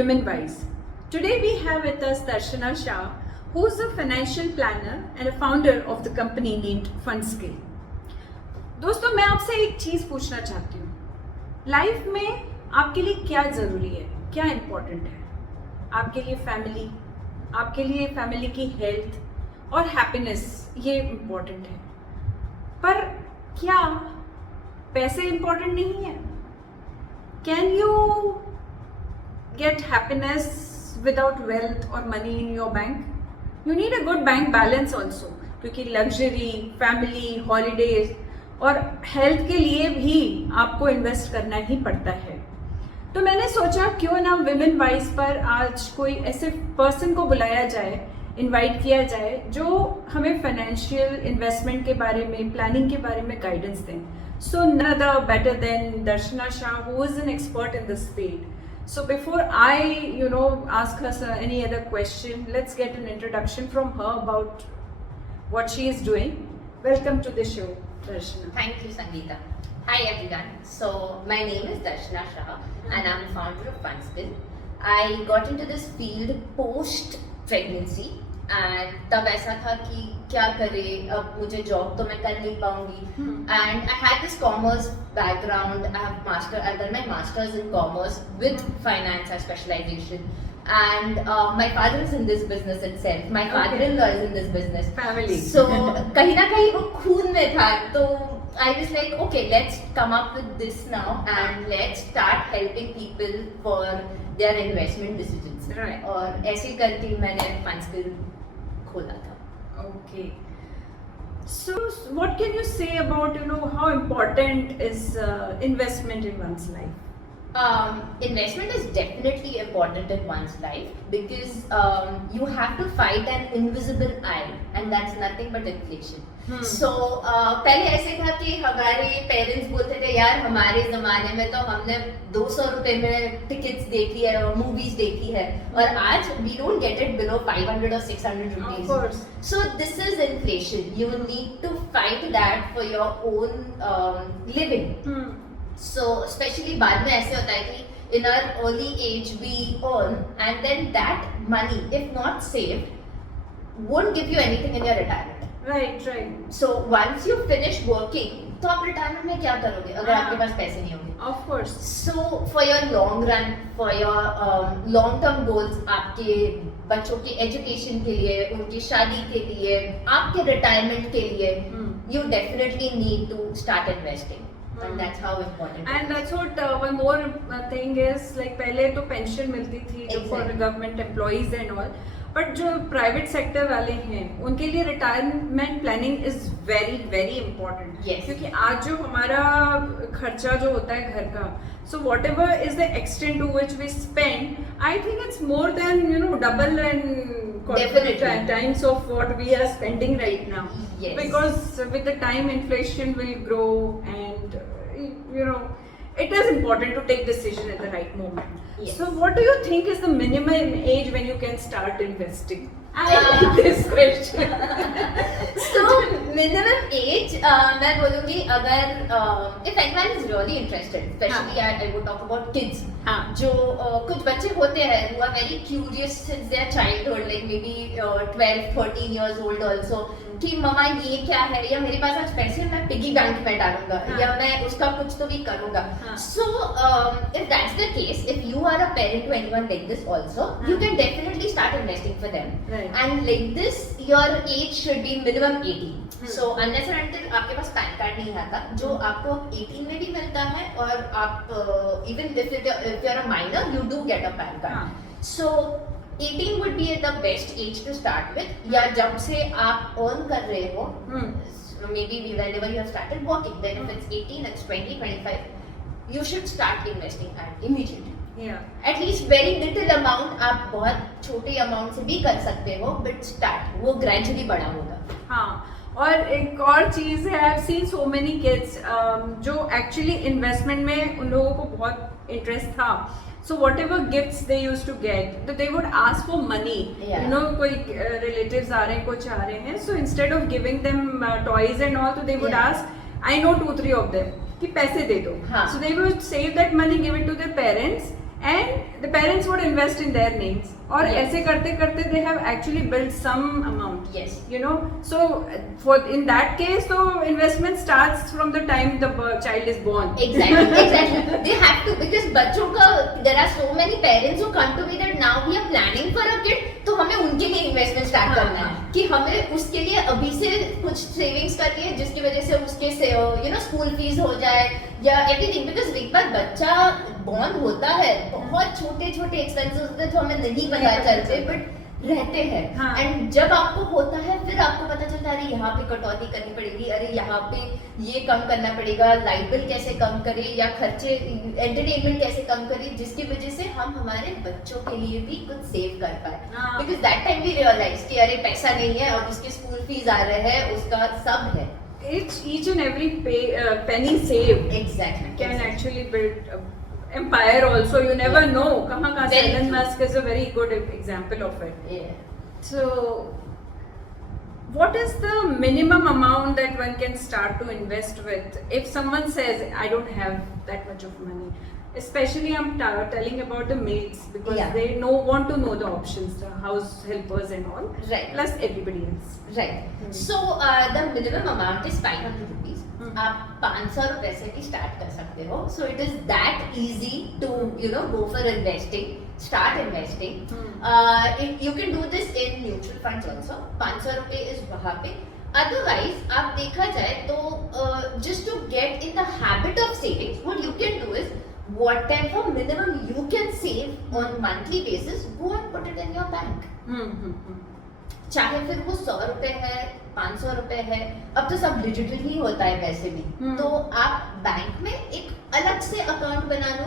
Women Wise. Today we have with us Darshana Shah, who is a financial planner and a founder of the company named FundScale. दोस्तों मैं आपसे एक चीज़ पूछना चाहती हूँ, life में आपके लिए क्या ज़रूरी है, क्या इम्पोर्टेंट है? आपके लिए फैमिली की हेल्थ और हैप्पीनेस ये इम्पोर्टेंट है, पर क्या पैसे इम्पोर्टेंट नहीं है? Can you get happiness without wealth or money in your bank? You need a good bank balance also, क्योंकि luxury, family, holidays और health के लिए भी आपको invest करना ही पड़ता है. तो मैंने सोचा क्यों ना Women Wise पर आज कोई ऐसे person को बुलाया जाए, इनवाइट किया जाए जो हमें फाइनेंशियल इन्वेस्टमेंट के बारे में, प्लानिंग के बारे में गाइडेंस दें. So none other better than Darshana Shah, who is an expert in this field. So before I, ask her any other question, let's get an introduction from her about what she is doing. Welcome to the show, Darshana. Thank you, Sangeeta. Hi everyone. So my name is Darshana Shah and I'm the founder of FundScale. I got into this field post pregnancy and तब ऐसा था कि क्या करें, अब मुझे job तो मैं कर नहीं पाऊंगी. And I had this commerce background. I've done my masters in commerce with finance as specialization. And my father is in this business itself. My father-in-law is in this business. Family. So कहीं ना कहीं वो खून में था. तो I was like, okay, let's come up with this now and let's start helping people for their investment decisions. Right. और ऐसे करके मैंने FundScale खोला था. Okay. So what can you say about how important is investment in one's life? Investment is definitely important in one's life because you have to fight an invisible eye and that's nothing but inflation. So पहले ऐसे था कि हमारे parents बोलते थे यार हमारे जमाने में तो हमने 200 रुपए में टिकट्स देखी है और मूवीज देखी है और आज we don't get it below 500 or 600 rupees. Of course. So this is inflation. You need to fight that for your own living. So especially बाद में ऐसे होता है कि in our early age we earn and then that money if not saved won't give you anything in your retirement. Right. So once you finish working तो आप retirement में क्या करोगे अगर आपके पास पैसे नहीं होंगे? Of course. So for your long run, for your long term goals, आपके बच्चों की education के लिए, उनकी शादी के लिए, आपके retirement के लिए, you definitely need to start investing. And that's how important. And that's what one more thing is like पहले तो pension मिलती थी for government employees and all. But जो प्राइवेट सेक्टर वाले हैं उनके लिए retirement planning is very very important. क्योंकि आज जो हमारा खर्चा जो होता है घर का, so whatever is the extent to which we spend, I think it's more than double and times of what we are spending right now. Because with the time inflation will grow and it is important to take decision at the right moment. Yes. So what do you think is the minimum age when you can start investing? I like this question. So minimum age मैं बोलूँगी अगर if anyone is really interested, especially I would talk about kids. जो कुछ बच्चे होते हैं who are very curious since their childhood, like maybe 12-13 years old also, कि मम्मा ये क्या है, या मेरे पास आज पैसे मैं पिगी बैंक में डालूंगा, या मैं उसका कुछ तो भी करूंगा. So if that's the case, if you are a parent to anyone like this also, you can definitely start investing for them. Right. And like this, your age should be minimum 18. So unless and until आपके पास pan card नहीं आता, जो आपको 18 में भी मिलता है, और आप even if you're a minor, you do get a PAN card. So 18 would be the best age to start with. या जब से आप earn कर रहे हो, maybe whenever you have started working, then if it's 18, it's 20, 25, you should start investing immediately. Yeah. At least very little amount, आप बहुत छोटे amount से भी कर सकते हो, but start, वो gradually बड़ा होगा. हाँ, और एक और चीज़ है, I've seen so many kids जो actually investment में उन लोगों को बहुत interest था. So whatever gifts they used to get, they would ask for money. Yeah. कोई relatives आ रहे हैं, कुछ आ रहे हैं. So instead of giving them toys and all, so they would ask, I know 2-3 of them, कि पैसे दे दो. So they would save that money, give it to their parents, and the parents would invest in their names. और Yes. ऐसे करते करते they have actually built some amount. Yes. You know, so for in that case, so investment starts from the time the child is born. Exactly. They have to, because बच्चों का there are so many parents who come to me that now we are planning for a kid, तो हमें उनके लिए investment start हाँ, करना है हाँ. कि हमें उसके लिए अभी से कुछ सेविंग्स करनी है जिसकी वजह से उसके से स्कूल फीस हो जाए या एवरीथिंग, बिकॉज एक बार बच्चा बॉर्न होता है बहुत छोटे छोटे एक्सपेंसेस होते हैं जो हमें नहीं पता चलते बट रहते हैं हाँ. एंड जब आपको होता है फिर आपको पता चलता है अरे यहाँ पे कटौती करनी पड़ेगी, अरे यहाँ पे ये कम करना पड़ेगा, लाइट बिल कैसे कम करें या खर्चे एंटरटेनमेंट कैसे कम करें, जिसकी वजह से हम हमारे बच्चों के लिए भी कुछ सेव कर पाए. हाँ. Because that time we realise कि अरे पैसा नहीं है और उसके स्कूल फीस आ रहे हैं, उसका सब है. Each and every penny saved exactly can actually build empire also. You never know कहाँ से. Very Elon true. Musk is a very good example of it. Yeah. So, what is the minimum amount that one can start to invest with? If someone says, I don't have that much of money, especially I'm telling about the maids because Yeah. they want to know the options, the house helpers and all, Right. plus everybody else. Right. So the minimum amount is 500 rupees. आप 500 रुपए से भी start कर सकते हो. So it is that easy to go for investing. Start investing. You can do this in mutual funds also. 500 रुपए is वहाँ पे. Otherwise, आप देखा जाए तो just to get in the habit of savings, what you can do is whatever minimum you can save on monthly basis, go and put it in your bank. चाहे फिर वो 100 रुपए है, 500 रुपए है, अब तो सब डिजिटल ही होता है वैसे भी. तो आप बैंक में एक अलग से अकाउंट बना लो,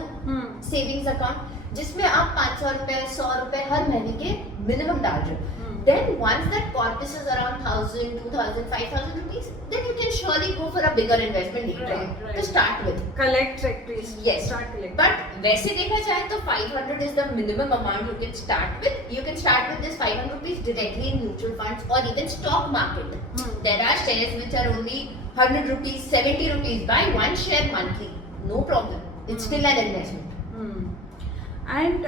सेविंग्स अकाउंट, जिसमें आप 500 रुपए 100 रुपए हर महीने के मिनिमम डाल रहे हो. Then once that corpus is around 1000, 2000, 5000 rupees, then you can surely go for a bigger investment later on to start with. Collect at least. Yes. Start collecting. But वैसे देखा जाए तो 500 is the minimum amount you can start with. You can start with this 500 rupees directly in mutual funds or even stock market. There are shares which are only 100 rupees, 70 rupees. Buy one share monthly. No problem. It's still an investment. And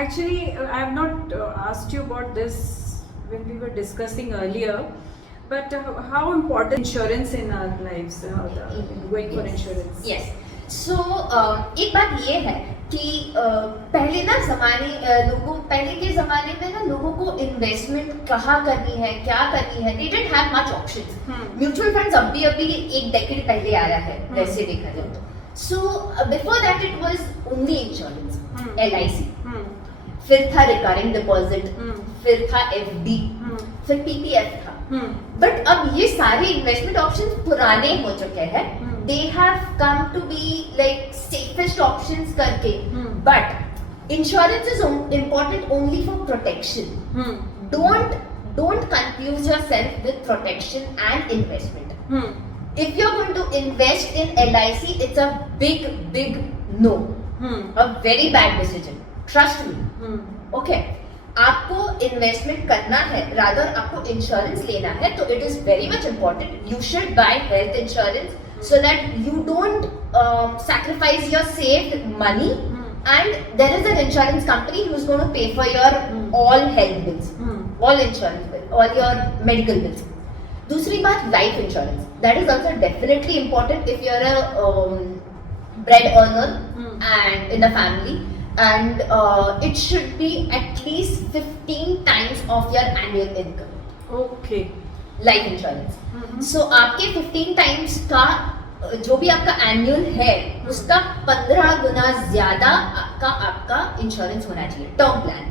actually, I have not asked you about this when we were discussing earlier, but how important insurance in our lives, going for insurance. Yes. So एक बात ये है कि पहले के ज़माने में ना लोगों को इन्वेस्टमेंट कहाँ करनी है, क्या करनी है, they didn't have much options. Mutual funds अभी एक डेकेड पहले आया है वैसे देखा जाए तो. So before that it was only insurance, LIC. फिर था रिकरिंग डिपॉजिट, फिर था FD, फिर PPF था. बट अब ये सारे इन्वेस्टमेंट ऑप्शंस पुराने हो चुके हैं. They have come to be like safest options करके. But insurance is important only for protection. Don't confuse yourself with protection and investment. If you're going to invest in LIC, it's a big no. A very bad decision. Trust me. Okay. आपको investment करना है, rather आपको insurance लेना है, तो it is very much important. You should by health insurance so that you don't sacrifice your saved money and there is an insurance company who is going to pay for your all health bills, all insurance bills, all your medical bills. दूसरी बात life insurance, that is also definitely important if you are a bread earner and in the family, and it should be at least 15 times of your annual income. Okay. Life insurance. So आपके 15 times का जो भी आपका annual है उसका 15 गुना ज्यादा आपका insurance होना चाहिए. Term plan,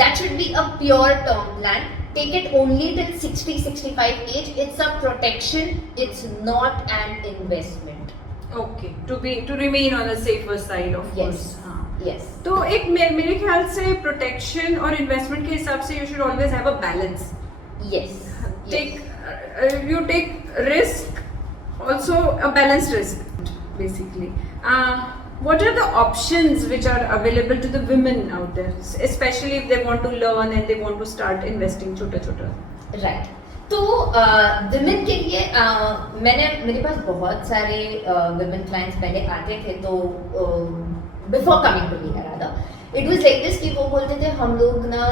that should be a pure term plan. Take it only till 60-65 age. It's a protection. It's not an investment. Okay. To remain on the safer side, of Yes. course. हाँ. Yes. तो एक मेरे ख्याल से protection और investment के हिसाब से you should always have a balance. Yes. You take risk, also a balanced risk, basically. What are the options which are available to the women out there, especially if they want to learn and they want to start investing छोटा. Right. तो women के लिए मेरे पास बहुत सारे women clients पहले आते थे. तो before coming to me rather, it was like this कि वो बोलते थे हम लोग ना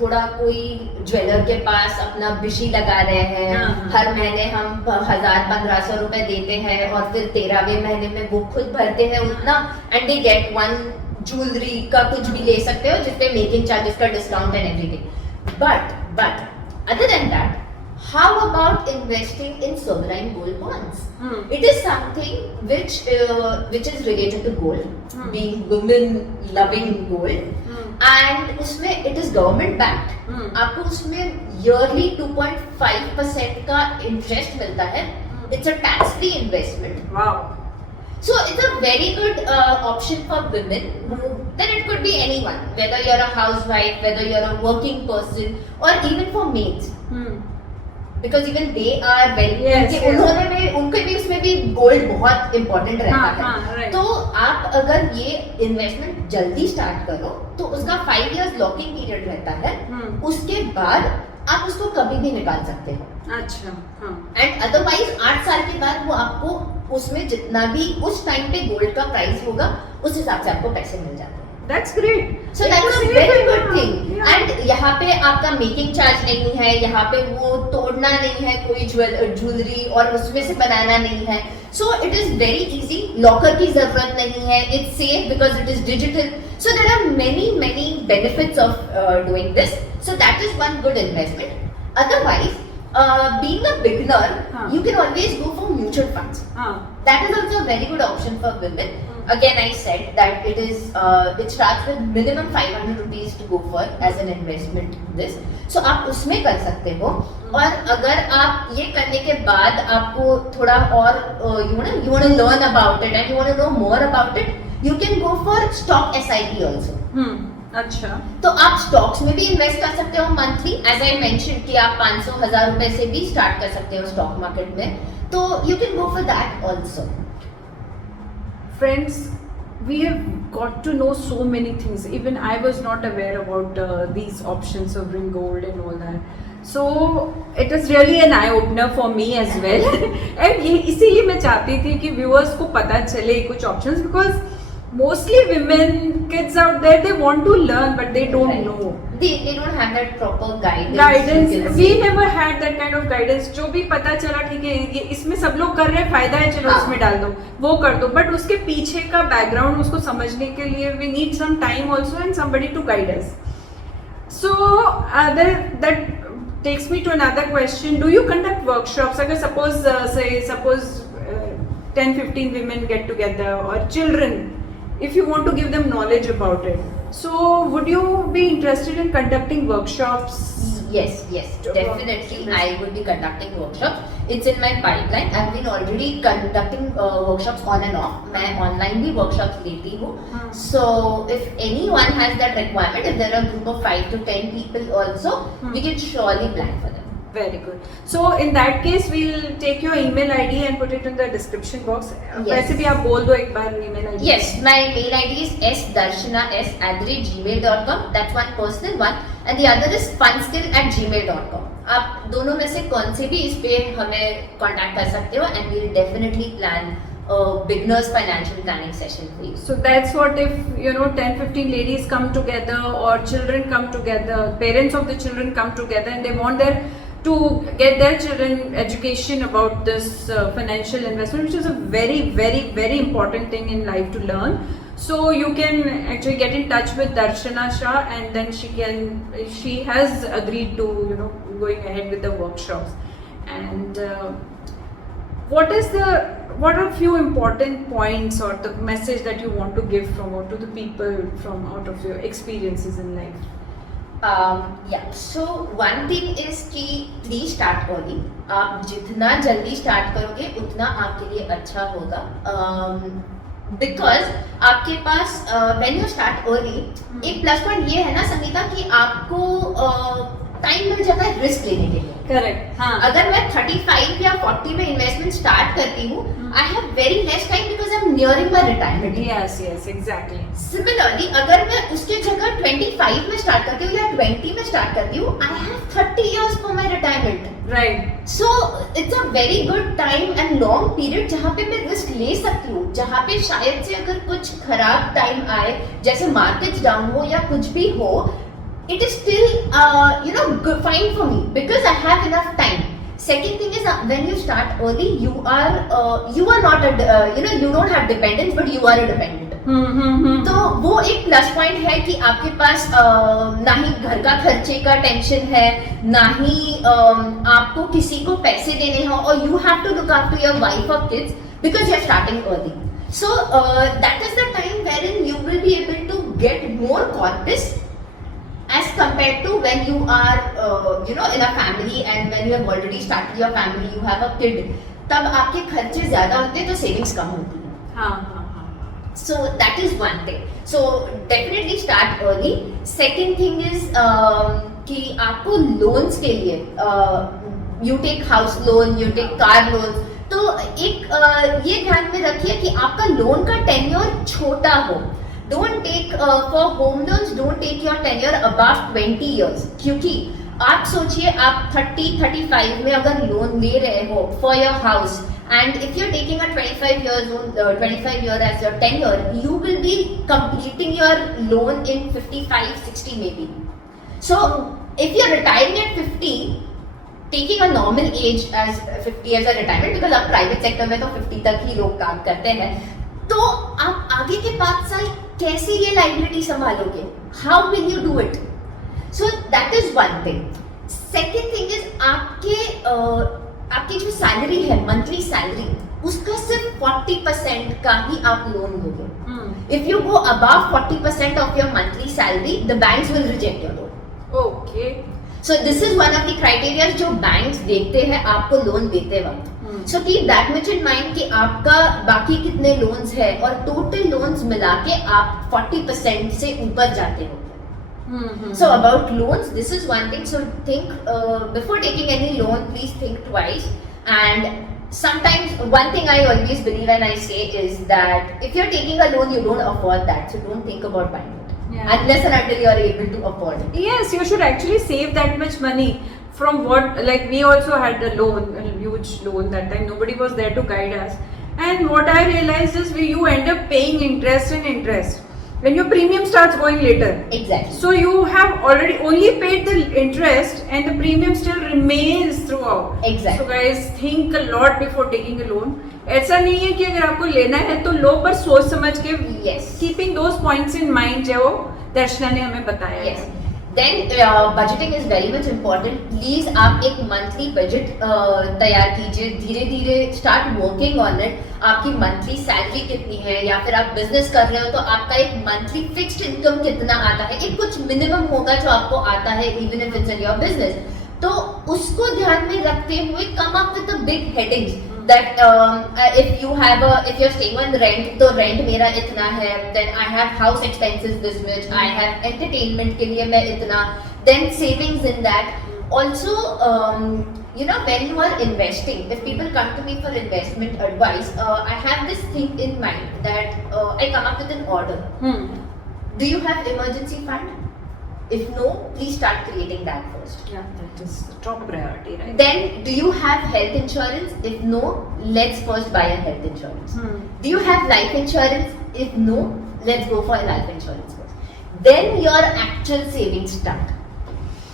थोड़ा कोई ज्वेलर के पास अपना बिशी लगा रहे हैं, हाँ। हर महीने हम 1000-1500 रुपए देते हैं और फिर 13वें महीने में वो खुद भरते हैं उतना, and they get one jewellery का कुछ भी ले सकते हो जिसपे मेकिंग चार्जेस का discount and everything. But other than that, how about investing in sovereign gold bonds? It is something which is related to gold, being women loving gold, and उसमें it is government backed. आपको उसमें yearly 2.5% का interest मिलता है. It's a tax free investment. Wow. So it's a very good option for women. Then it could be anyone, whether you're a housewife, whether you're a working person, or even for maids. Because even they are very Yes, yes. उन्होंने भी उनके भी उसमें भी gold बहुत important रहता हाँ, है. हाँ, right. तो आप अगर ये इन्वेस्टमेंट जल्दी स्टार्ट करो तो उसका 5 years लॉकिंग पीरियड रहता है. उसके बाद आप उसको कभी भी निकाल सकते हो. अच्छा. हाँ. एंड अदरवाइज 8 साल के बाद वो आपको उसमें जितना भी उस टाइम पे गोल्ड का प्राइस होगा उस हिसाब से आपको पैसे मिल जाते हैं. That's great. So that's a very good thing. And यहाँ पे आपका मेकिंग चार्ज नहीं है, यहाँ पे वो तोड़ना नहीं है कोई ज्वेलरी और उसमें से बनाना नहीं है. So it is very easy. Locker की जरूरत नहीं है. It's safe because it is digital. So there are many benefits of doing this. So that is one good investment. Otherwise, being a beginner, you can always go for mutual funds. That is also a very good option for women. Again, I said that it is it starts with minimum 500 rupees to go for as an investment. This, so आप उसमें कर सकते हो. और अगर आप ये करने के बाद आपको थोड़ा और you want to learn about it and you want to know more about it, you can go for stock SIP also. अच्छा. तो आप स्टॉक्स में भी इन्वेस्ट कर सकते हो मंथली. एज आई मेंशन कि आप 500,000 रुपए से भी स्टार्ट कर सकते हो स्टॉक मार्केट में. तो you can go for that also. Friends, we have got to know so many things. Even I was not aware about these options of ring gold and all that. So it is really an eye opener for me as well. And ये इसीलिए मैं चाहती थी कि viewers को पता चले कुछ options, because mostly women, kids out there, they want to learn but they don't know. They don't have that proper guidance. We never had that kind of guidance. जो भी पता चला ठीक है ये इसमें सब लोग कर रहे हैं, फायदा है, चलो इसमें डाल दो, वो कर दो. बट उसके पीछे का बैकग्राउंड उसको समझने के लिए we need some time also and somebody to guide us. So that takes me to another question. Do you conduct workshops? अगर suppose 10-15 women get together, or children, if you want to give them knowledge about it, so would you be interested in conducting workshops? Yes, definitely. I would be conducting workshops. It's in my pipeline. I've been already conducting workshops on and off. मैं online भी workshops लेती हूँ. So if anyone has that requirement, if there are a group of 5 to 10 people also, we can surely plan for them. Very good. So in that case, we'll take your email ID and put it in the description box. Yes. वैसे भी आप बोल दो एक बार email ID. Yes, my mail ID is sdarshana@gmail.com. That's one personal one, and the other is funskill@gmail.com. आप दोनों में से कौन से भी इस पे हमें contact कर सकते हो, and we'll definitely plan a beginner's financial planning session for you. So that's what, if 10-15 ladies come together or children come together, parents of the children come together and they want to get their children education about this financial investment, which is a very, very, very important thing in life to learn. So you can actually get in touch with Darshana Shah, and then she has agreed to going ahead with the workshops. And what are a few important points or the message that you want to give to the people from out of your experiences in life? So one thing is कि please start early. आप जितना जल्दी start करोगे उतना आपके लिए अच्छा होगा. Because आपके पास when you start early, एक प्लस पॉइंट ये है ना संगीता कि आपको टाइम मिल जाता है रिस्क लेने के लिए. करेक्ट. हाँ. अगर मैं 35 या 40 में इन्वेस्टमेंट स्टार्ट करती हूँ, I have very less time because I am nearing my retirement. Yes exactly. Similarly अगर मैं उसके जगह 25 में स्टार्ट करती हूँ या 20 में स्टार्ट करती हूँ, I have 30 years for my retirement. retirement. Right. So it's a very good time and long period जहाँ पे मैं रिस्क ले सकती हूँ, जहाँ पे शायद से अगर कुछ खराब टाइम आए, जैसे मार्केट डाउन हो या कुछ भी हो, it is still good, fine for me because I have enough time. Second thing is when you start early, you are not you don't have dependence, but you are a dependent. तो वो एक plus point है कि आपके पास ना ही घर का खर्चे का टेंशन है, ना ही आपको किसी को पैसे देने हो, और you have to look after your wife और kids because you are starting early. So that is the time wherein you will be able to get more corpus as compared to when you are in a family and when you have already started your family, you have a kid. तब आपके खर्चे ज्यादा होते हैं तो savings कम होती है. हाँ. So that is one thing. So definitely start early. Second thing is कि आपको loans के लिए you take house loan, you take car loans. तो एक ये ध्यान में रखिए कि आपका लोन का टेन्योर छोटा हो. Don't take for home loans, don't take your tenure above 20 years. क्योंकि आप सोचिए आप 30-35 में अगर लोन ले रहे हो for your house, and if you're taking a 25 year as your tenure, you will be completing your loan in 55-60 maybe. So if you're retiring at 50, taking a normal age as 50 as a retirement, because आप private sector में तो 50 तक ही लोग काम करते हैं, तो आप आगे के 5 साल कैसे ये liability संभालोगे? How will you do it? So that is one thing. Second thing is आपकी जो सैलरी है, मंथली सैलरी, उसका सिर्फ 40% का ही आप लोन लोगे. If you go above 40% of your monthly salary, the banks will reject your loan. Okay. So this is one of the criteria जो banks देखते हैं आपको लोन देते वक्त. So keep that much in mind कि आपका बाकी कितने लोन्स है, और टोटल लोन्स मिला के आप 40% से ऊपर जाते हो. So about loans, this is one thing. So think before taking any loan, please think twice. And sometimes one thing I always believe and I say is that if you're taking a loan, you don't afford that. So don't think about buying it. Yeah. Unless and until you are able to afford it. Yes, you should actually save that much money. From what, like we also had a loan, a huge loan that time. Nobody was there to guide us. And what I realized is you end up paying interest and interest when your premium starts going later. Exactly. So you have already only paid the interest and the premium still remains throughout. Exactly. So guys, think a lot before taking a loan. ऐसा नहीं है कि अगर आपको लेना है तो लो, पर सोच समझ के. Yes. Keeping those points in mind जो दर्शना ने हमें बताया. Yes. Then budgeting is very much important. Please आप एक monthly budget तैयार कीजिए. धीरे धीरे start working on it. आपकी monthly salary कितनी है, या फिर आप business कर रहे हो तो आपका एक monthly fixed income कितना आता है. एक कुछ minimum होगा जो आपको आता है even if it's in your business. तो उसको ध्यान में रखते हुए come up with a big headings. That if you're staying on rent, तो rent मेरा इतना है, then I have house expenses this much, I have entertainment के लिए मैं इतना, then savings in that. Also, when you are investing, if people come to me for investment advice, I have this thing in mind that I come up with an order. Do you have emergency fund? If no, please start creating that first. Yeah, that is the top priority, right? Then, do you have health insurance? If no, let's first buy a health insurance. Do you have life insurance? If no, let's go for a life insurance first. Then your actual savings start.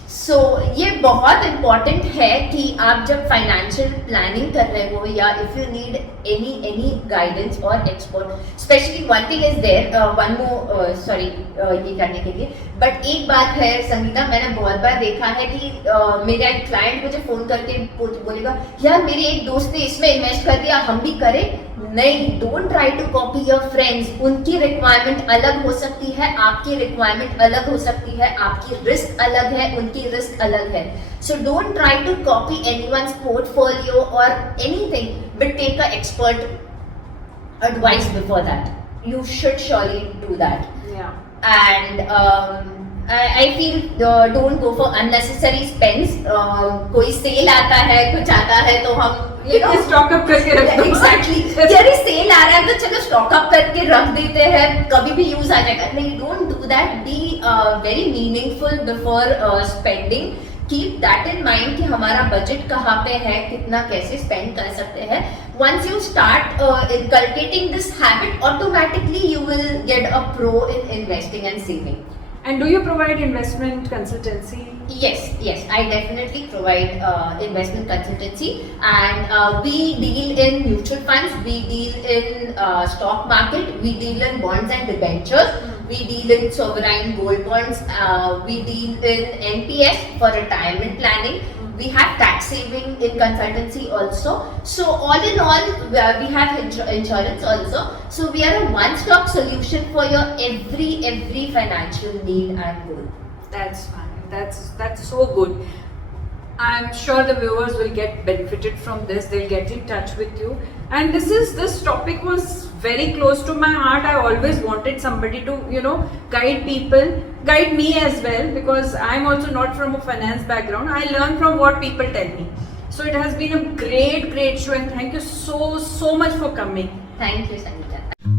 So ये बहुत important है कि आप जब financial planning कर रहे हो, या if you need any guidance or expert, especially one thing is there, one more ये करने के लिए. But एक बात है संगीता, मैंने बहुत बार देखा है कि मेरा एक client मुझे phone करके बोलेगा, यार मेरे एक दोस्त ने इसमें invest कर दिया, हम भी करें. नहीं, don't try to copy your friends. उनकी requirement अलग हो सकती है, आपकी requirement अलग हो सकती है, आपकी risk अलग है, उनकी risk अलग है. So don't try to copy anyone's portfolio or anything, but take an expert advice before that. You should surely do that. Yeah. And I feel don't go for unnecessary spends. कोई sale आता है, कुछ आता है तो हम stock up करके रख दो. Exactly. यार सेल आ रहा है तो चलो स्टॉक अप करके रख देते हैं, कभी भी यूज आ जाएगा. नहीं, don't do that. Be very meaningful before spending. keep that in mind कि हमारा बजट कहाँ पे है, कितना कैसे स्पेंड कर सकते हैं. Once you start inculcating this habit, automatically you will get a pro in investing and saving. And do you provide investment consultancy? Yes, I definitely provide investment consultancy, and we deal in mutual funds, we deal in stock market, we deal in bonds and debentures, we deal in sovereign gold bonds, we deal in NPS for retirement planning. We have tax saving in consultancy also. So all in all, we have insurance also. So we are a one-stop solution for your every financial need and goal. That's fine. That's so good. I'm sure the viewers will get benefited from this. They'll get in touch with you. And this topic was very close to my heart. I always wanted somebody to, guide people, guide me as well, because I'm also not from a finance background. I learn from what people tell me. So it has been a great show, and thank you so much for coming. Thank you, Sangeeta.